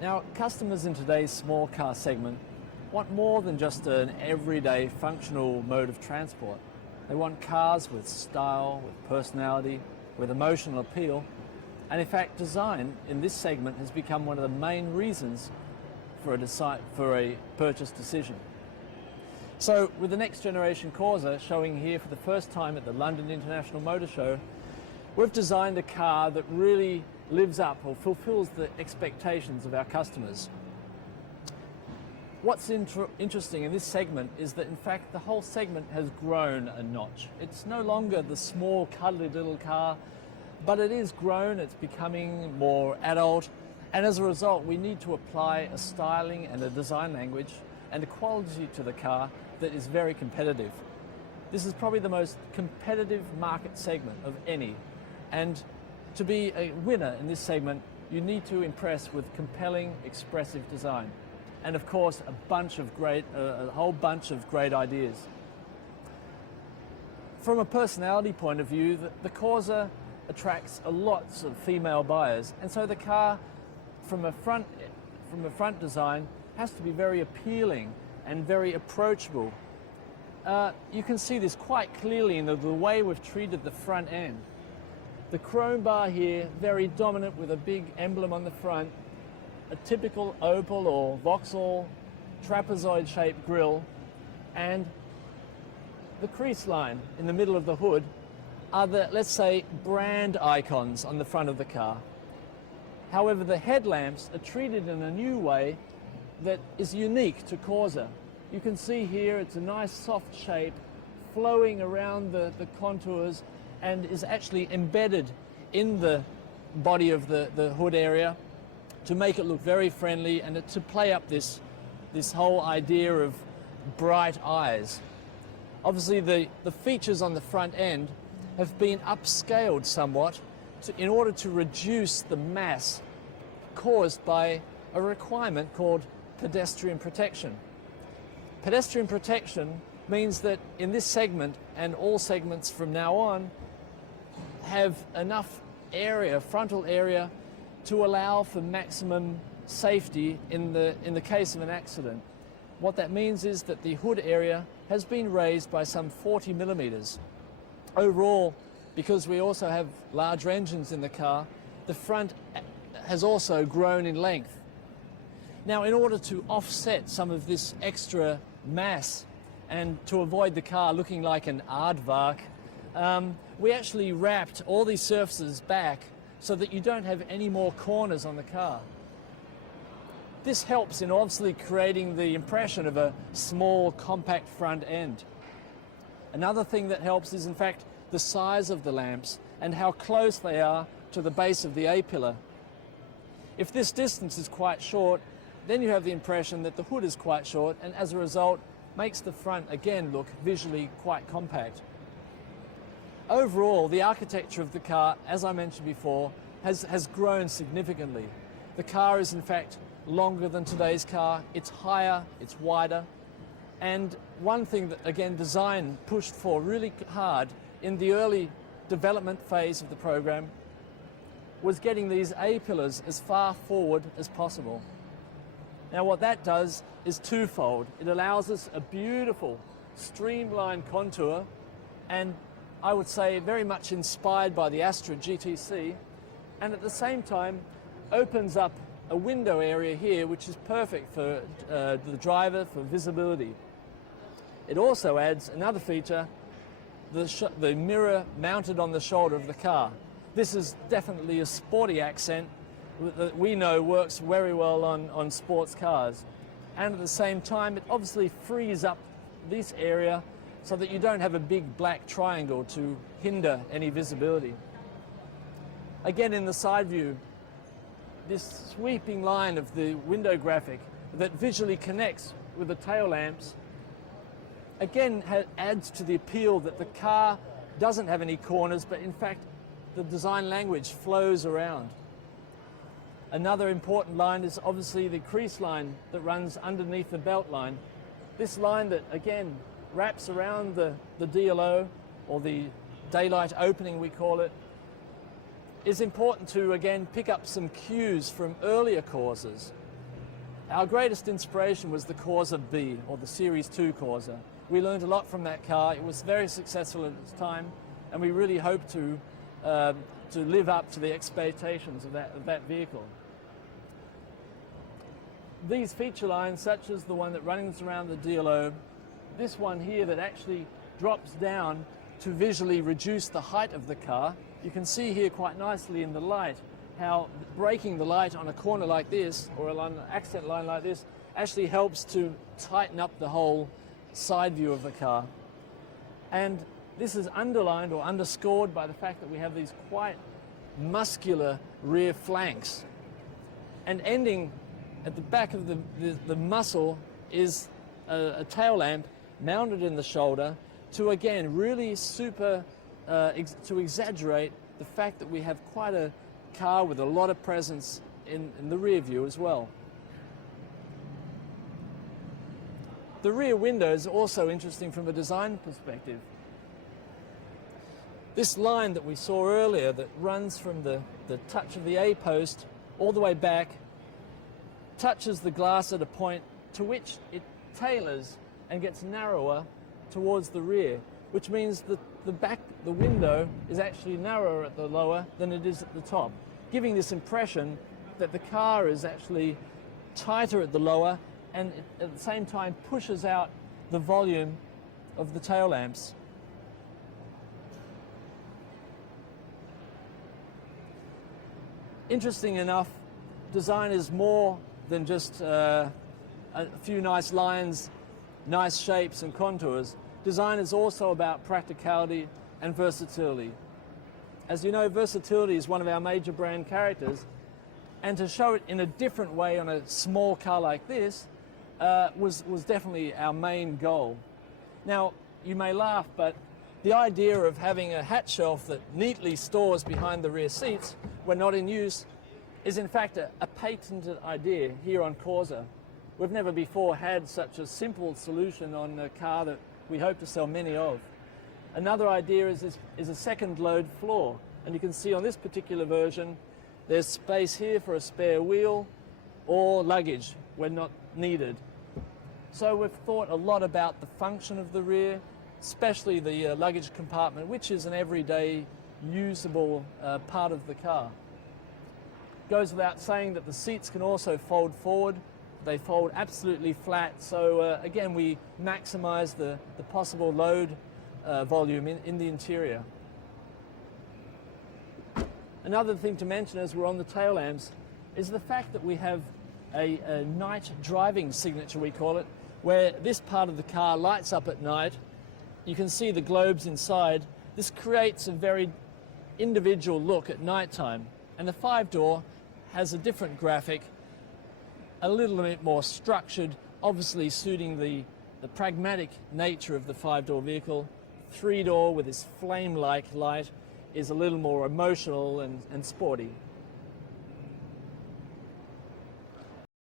Now, customers in today's small car segment want more than just an everyday functional mode of transport. They want cars with style, with personality, with emotional appeal, and in fact design in this segment has become one of the main reasons for a purchase decision. So with the next generation Corsa showing here for the first time at the London International Motor Show, we've designed a car that really lives up or fulfills the expectations of our customers. What's interesting in this segment is that in fact the whole segment has grown a notch. It's no longer the small cuddly little car, but it is grown, it's becoming more adult, and as a result we need to apply a styling and a design language and a quality to the car that is very competitive. This is probably the most competitive market segment of any, and to be a winner in this segment, you need to impress with compelling, expressive design. And of course, a whole bunch of great ideas. From a personality point of view, the Corsa attracts lots of female buyers, and so the car, from a front design, has to be very appealing and very approachable. You can see this quite clearly in the way we've treated the front end. The chrome bar here, very dominant with a big emblem on the front, a typical Opel or Vauxhall trapezoid-shaped grille, and the crease line in the middle of the hood are the, let's say, brand icons on the front of the car. However, the headlamps are treated in a new way that is unique to Corsa. You can see here it's a nice soft shape flowing around the contours and is actually embedded in the body of the hood area to make it look very friendly and to play up this whole idea of bright eyes. Obviously the features on the front end have been upscaled somewhat in order to reduce the mass caused by a requirement called pedestrian protection. Pedestrian protection means that in this segment and all segments from now on have enough area, frontal area, to allow for maximum safety in the case of an accident. What that means is that the hood area has been raised by some 40 millimeters. Overall, because we also have larger engines in the car, the front has also grown in length. Now, in order to offset some of this extra mass and to avoid the car looking like an aardvark, we actually wrapped all these surfaces back so that you don't have any more corners on the car. This helps in obviously creating the impression of a small, compact front end. Another thing that helps is in fact the size of the lamps and how close they are to the base of the A-pillar. If this distance is quite short, then you have the impression that the hood is quite short, and as a result makes the front again look visually quite compact. Overall, the architecture of the car, as I mentioned before, has grown significantly. The car is in fact longer than today's car, it's higher, it's wider, and one thing that again design pushed for really hard in the early development phase of the program was getting these A-pillars as far forward as possible. Now what that does is twofold. It allows us a beautiful streamlined contour, and I would say very much inspired by the Astra GTC, and at the same time opens up a window area here which is perfect for the driver, for visibility. It also adds another feature, the mirror mounted on the shoulder of the car. This is definitely a sporty accent that we know works very well on sports cars, and at the same time it obviously frees up this area so that you don't have a big black triangle to hinder any visibility. Again, in the side view, this sweeping line of the window graphic that visually connects with the tail lamps again adds to the appeal that the car doesn't have any corners, but in fact the design language flows around. Another important line is obviously the crease line that runs underneath the belt line. This line that again wraps around the DLO, or the daylight opening we call it, is important to again pick up some cues from earlier Corsas. Our greatest inspiration was the Corsa B, or the Series 2 Corsa. We learned a lot from that car. It was very successful at its time, and we really hope to live up to the expectations of that vehicle. These feature lines, such as the one that runs around the DLO, this one here that actually drops down to visually reduce the height of the car. You can see here quite nicely in the light how breaking the light on a corner like this, or on an accent line like this, actually helps to tighten up the whole side view of the car. And this is underlined or underscored by the fact that we have these quite muscular rear flanks. And ending at the back of the muscle is a tail lamp mounted in the shoulder to, again, really to exaggerate the fact that we have quite a car with a lot of presence in the rear view as well. The rear window is also interesting from a design perspective. This line that we saw earlier that runs from the touch of the A-post all the way back touches the glass at a point to which it tailors and gets narrower towards the rear, which means that the window is actually narrower at the lower than it is at the top, giving this impression that the car is actually tighter at the lower and at the same time pushes out the volume of the tail lamps. Interesting enough, design is more than just a few nice lines, nice shapes and contours. Design is also about practicality and versatility. As you know, versatility is one of our major brand characters, and to show it in a different way on a small car like this was definitely our main goal. Now, you may laugh, but the idea of having a hat shelf that neatly stores behind the rear seats when not in use is in fact a patented idea here on Corsa. We've never before had such a simple solution on a car that we hope to sell many of. Another idea is a second load floor, and you can see on this particular version there's space here for a spare wheel or luggage when not needed. So we've thought a lot about the function of the rear, especially the luggage compartment, which is an everyday usable part of the car. Goes without saying that the seats can also fold forward. They fold absolutely flat, so again we maximize the possible load volume in the interior. Another thing to mention as we're on the tail lamps is the fact that we have a night driving signature, we call it, where this part of the car lights up at night. You can see the globes inside. This creates a very individual look at nighttime, and the 5-door has a different graphic, a little bit more structured, obviously suiting the pragmatic nature of the 5-door vehicle. 3-door with this flame-like light is a little more emotional and sporty.